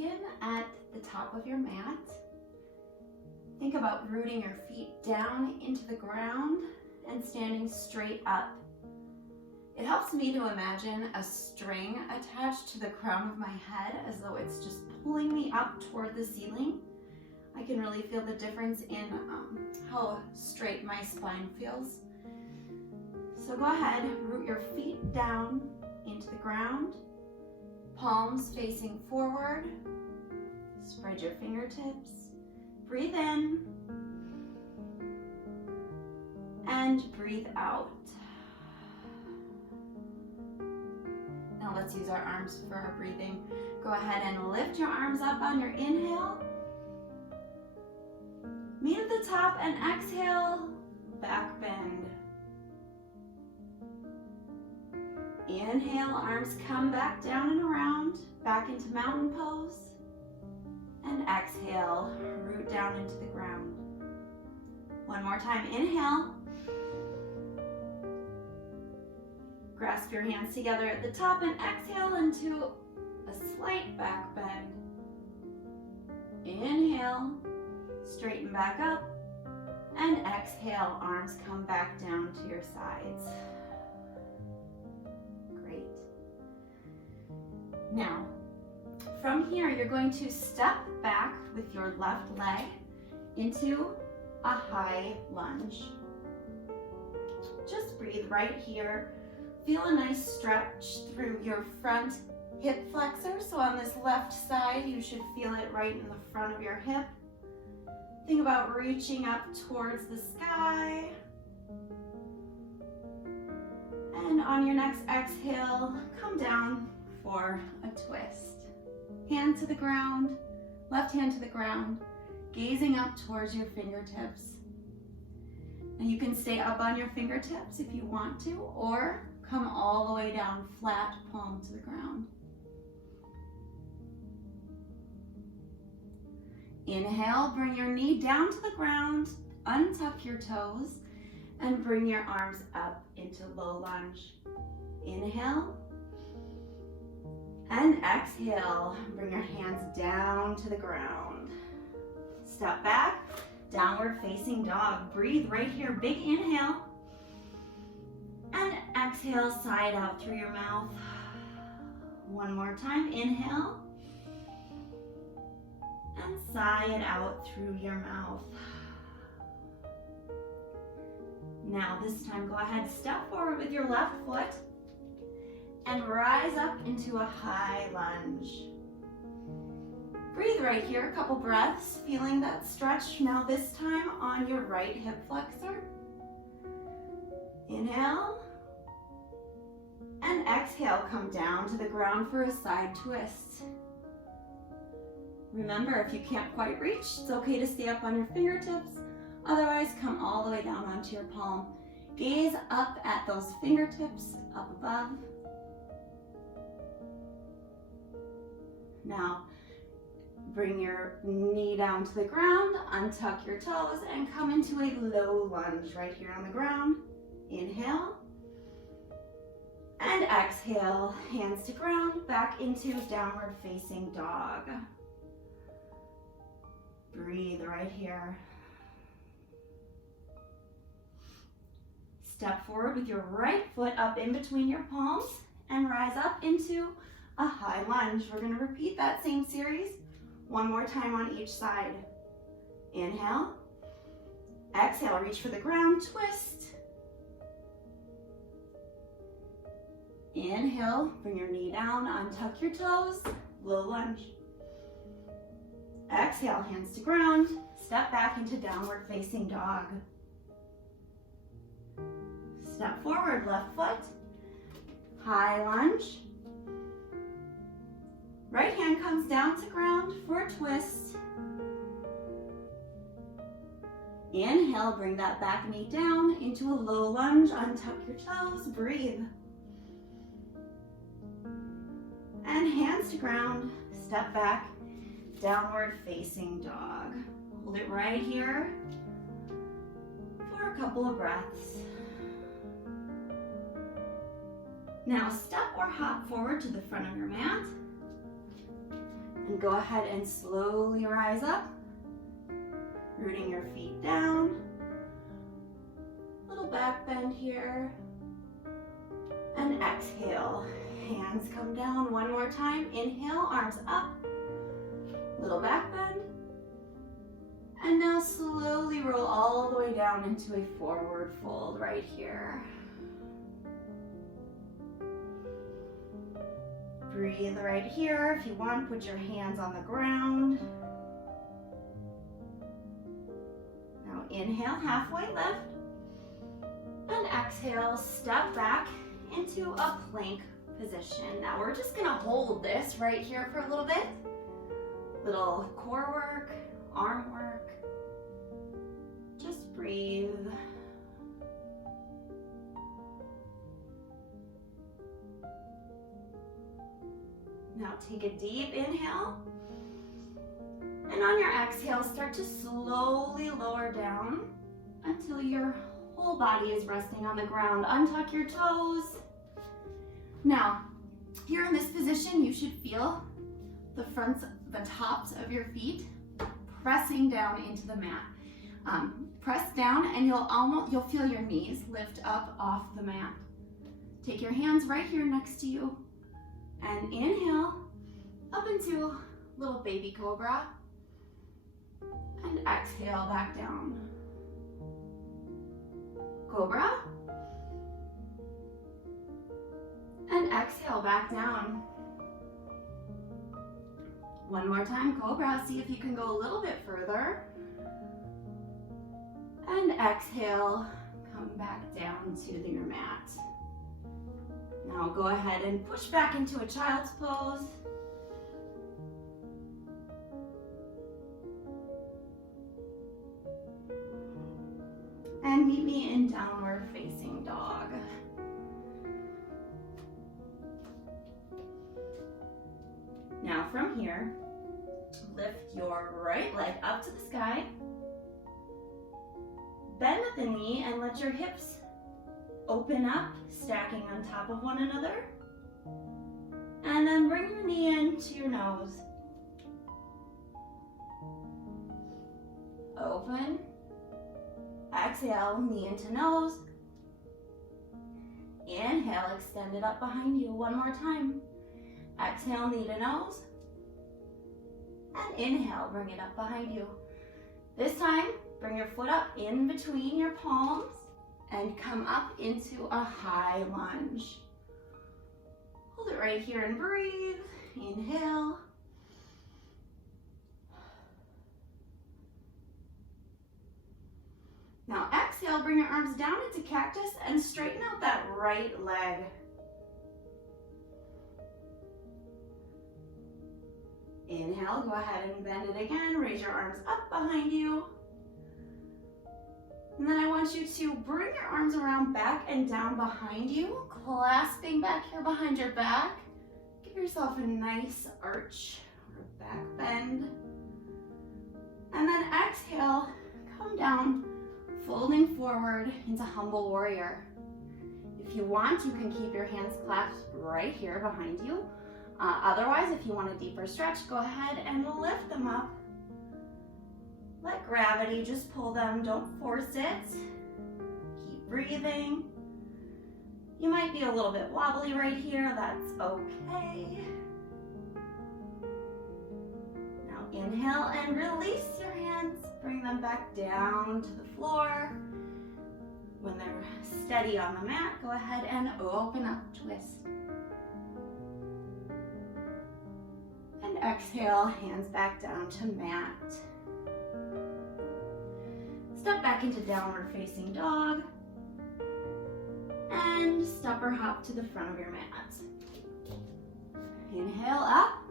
begin at the top of your mat. Think about rooting your feet down into the ground and standing straight up. It helps me to imagine a string attached to the crown of my head as though it's just pulling me up toward the ceiling. I can really feel the difference in how straight my spine feels. So go ahead, root your feet down into the ground, palms facing forward. Spread your fingertips, breathe in, and breathe out. Now let's use our arms for our breathing. Go ahead and lift your arms up on your inhale. Meet at the top and exhale, back bend. Inhale, arms come back down and around, back into mountain pose. And exhale, root down into the ground. One more time, inhale. Grasp your hands together at the top and exhale into a slight back bend. Inhale, straighten back up, and exhale, arms come back down to your sides. Great. Now, from here, you're going to step back with your left leg into a high lunge. Just breathe right here. Feel a nice stretch through your front hip flexor. So on this left side, you should feel it right in the front of your hip. Think about reaching up towards the sky. And on your next exhale, come down for a twist. Hand to the ground, left hand to the ground, gazing up towards your fingertips. And you can stay up on your fingertips if you want to, or come all the way down flat, palm to the ground. Inhale, bring your knee down to the ground, untuck your toes, and bring your arms up into low lunge. Inhale. And exhale, bring your hands down to the ground. Step back, downward facing dog. Breathe right here, big inhale. And exhale, side out through your mouth. One more time, inhale. And sigh it out through your mouth. Now this time, go ahead, step forward with your left foot and rise up into a high lunge. Breathe right here, a couple breaths, feeling that stretch. Now this time on your right hip flexor. Inhale. And exhale, come down to the ground for a side twist. Remember, if you can't quite reach, it's okay to stay up on your fingertips. Otherwise, come all the way down onto your palm. Gaze up at those fingertips up above. Now, bring your knee down to the ground, untuck your toes, and come into a low lunge right here on the ground. Inhale. And exhale, hands to ground, back into downward facing dog. Breathe right here. Step forward with your right foot up in between your palms and rise up into a high lunge. We're going to repeat that same series one more time on each side. Inhale. Exhale, reach for the ground, twist. Inhale, bring your knee down, untuck your toes, low lunge. Exhale, hands to ground, step back into downward facing dog. Step forward, left foot, high lunge. Right hand comes down to ground for a twist. Inhale, bring that back knee down into a low lunge, untuck your toes, breathe. And hands to ground, step back, downward facing dog. Hold it right here for a couple of breaths. Now step or hop forward to the front of your mat And go ahead and slowly rise up, rooting your feet down. Little back bend here. And exhale, hands come down one more time. Inhale, arms up, little back bend. And now slowly roll all the way down into a forward fold right here. Breathe right here. If you want, put your hands on the ground. Now inhale, halfway lift. And exhale, step back into a plank position. Now we're just gonna hold this right here for a little bit. Little core work, arm work. Just breathe. Now take a deep inhale. And on your exhale, start to slowly lower down until your whole body is resting on the ground. Untuck your toes. Now, here in this position, you should feel the tops of your feet pressing down into the mat. Press down and you'll feel your knees lift up off the mat. Take your hands right here next to you and inhale up into little baby cobra and exhale back down. Cobra and exhale back down. One more time, cobra. See if you can go a little bit further. And exhale, come back down to your mat. Now go ahead and push back into a child's pose. And meet me in downward facing dog. Now from here, lift your right leg up to the sky. Bend at the knee and let your hips open up, stacking on top of one another. And then bring your knee into your nose. Open. Exhale, knee into nose. Inhale, extend it up behind you one more time. Exhale, knee to nose. And inhale, bring it up behind you. This time, bring your foot up in between your palms and come up into a high lunge. Hold it right here and breathe. Inhale. Now exhale, bring your arms down into cactus and straighten out that right leg. Inhale, go ahead and bend it again. Raise your arms up behind you. And then I want you to bring your arms around back and down behind you, clasping back here behind your back. Give yourself a nice arch or back bend. And then exhale, come down, folding forward into humble warrior. If you want, you can keep your hands clasped right here behind you. Otherwise, if you want a deeper stretch, go ahead and lift them up. Let gravity just pull them, don't force it. Keep breathing. You might be a little bit wobbly right here, that's okay. Now inhale and release your hands. Bring them back down to the floor. When they're steady on the mat, go ahead and open up, twist. And exhale, hands back down to mat. Step back into downward facing dog. And step or hop to the front of your mat. Inhale up.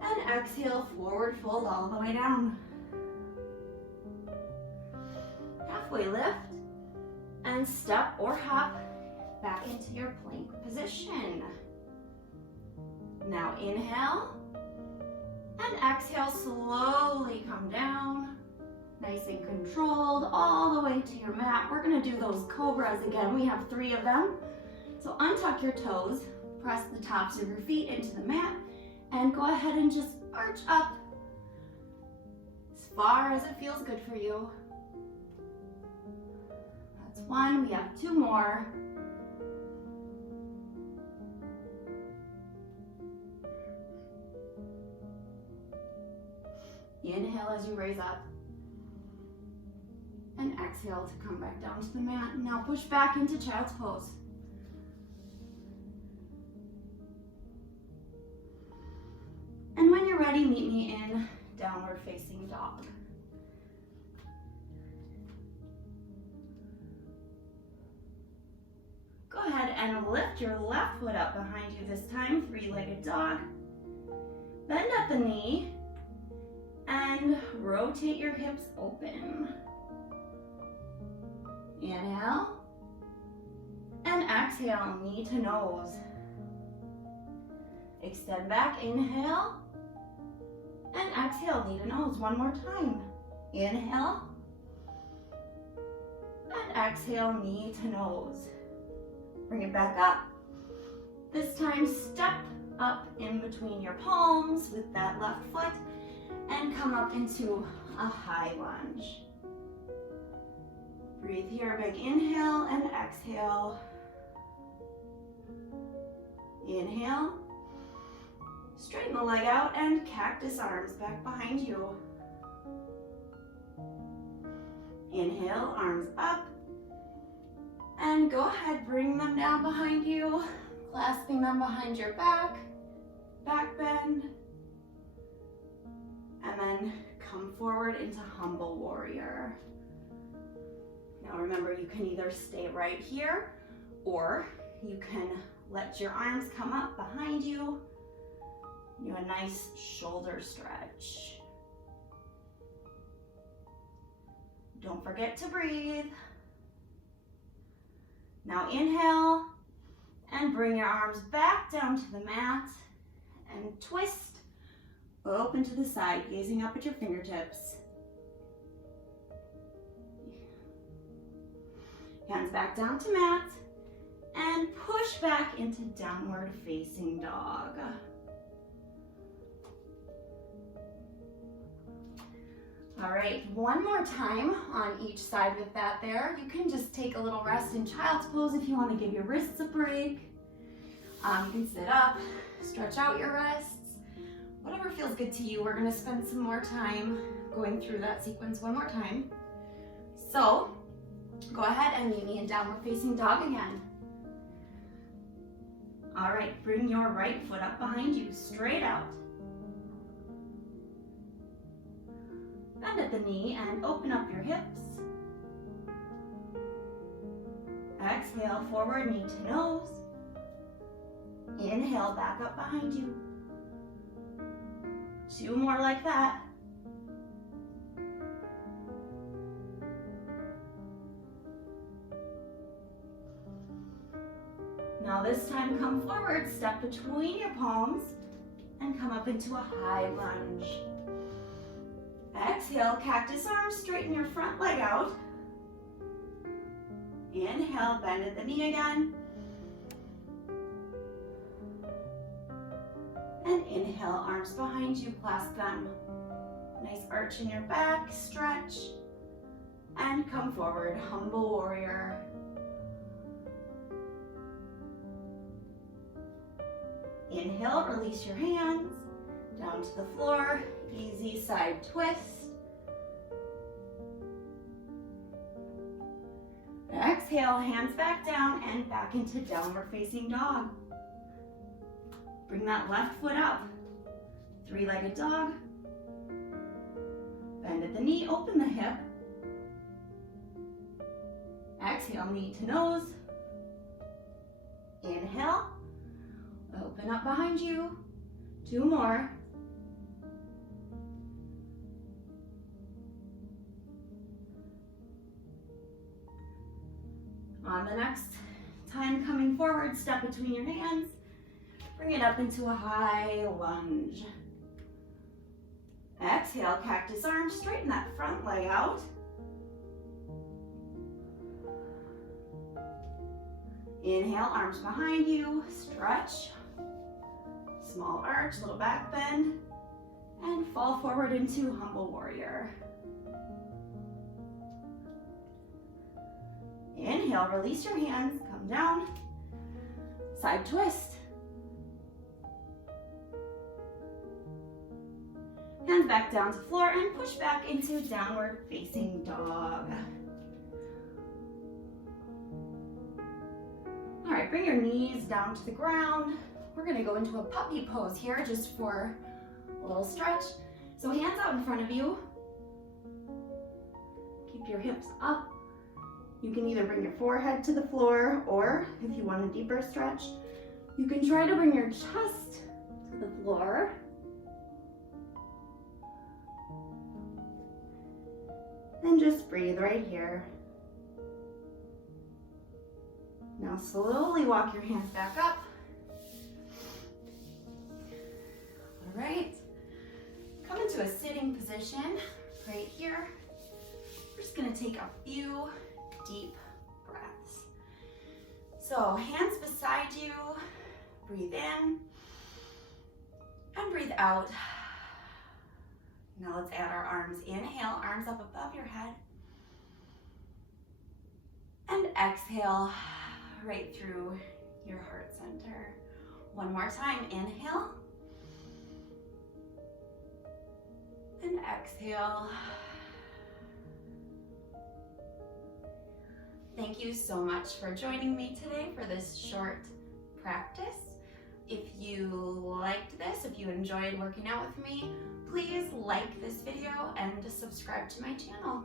And exhale, forward fold all the way down. Halfway lift. And step or hop back into your plank position. Now inhale. And exhale, slowly come down. Nice and controlled, all the way to your mat. We're gonna do those cobras again. We have 3 of them. So untuck your toes, press the tops of your feet into the mat, And go ahead and just arch up as far as it feels good for you. That's one, we have two more. Inhale as you raise up. And exhale to come back down to the mat. Now push back into child's pose. And when you're ready, meet me in downward facing dog. Go ahead and lift your left foot up behind you this time, three-legged dog. Bend at the knee and rotate your hips open. Inhale and exhale, knee to nose. Extend back, inhale and exhale, knee to nose. One more time. Inhale and exhale, knee to nose. Bring it back up. This time, step up in between your palms with that left foot and come up into a high lunge. Breathe here, big inhale and exhale. Inhale. Straighten the leg out and cactus arms back behind you. Inhale, arms up. And go ahead, bring them down behind you, clasping them behind your back, back bend. And then come forward into humble warrior. Now remember, you can either stay right here or you can let your arms come up behind you. Do a nice shoulder stretch. Don't forget to breathe. Now inhale and bring your arms back down to the mat and twist, open to the side, gazing up at your fingertips. Hands back down to mat and push back into downward facing dog. All right, one more time on each side with that there. You can just take a little rest in child's pose if you want to give your wrists a break. You can sit up, stretch out your wrists, whatever feels good to you. We're going to spend some more time going through that sequence one more time. So go ahead and meet me in downward facing dog again. All right, bring your right foot up behind you, straight out. Bend at the knee and open up your hips. Exhale, forward, knee to nose. Inhale, back up behind you. Two more like that. Now this time, come forward, step between your palms, and come up into a high lunge. Exhale, cactus arms, straighten your front leg out. Inhale, bend at the knee again. And inhale, arms behind you, clasp them. Nice arch in your back, stretch. And come forward, humble warrior. Inhale, release your hands down to the floor. Easy side twist. Exhale, hands back down and back into downward facing dog. Bring that left foot up. Three-legged dog. Bend at the knee, open the hip. Exhale, knee to nose. Inhale, open up behind you. Two more. On the next time coming forward, step between your hands. Bring it up into a high lunge. Exhale, cactus arms, straighten that front leg out. Inhale, arms behind you, stretch. small arch, little back bend, and fall forward into humble warrior. Inhale, release your hands, come down, side twist. Hands back down to floor and push back into downward facing dog. All right, bring your knees down to the ground. We're gonna go into a puppy pose here just for a little stretch. So hands out in front of you. Keep your hips up. You can either bring your forehead to the floor, or if you want a deeper stretch, you can try to bring your chest to the floor. And just breathe right here. Now slowly walk your hands back up. All right. Come into a sitting position right here. We're just gonna take a few deep breaths. So hands beside you, breathe in and breathe out. Now let's add our arms. Inhale, arms up above your head. And exhale right through your heart center. One more time, inhale. And exhale. Thank you so much for joining me today for this short practice. If you liked this, if you enjoyed working out with me, please like this video and subscribe to my channel.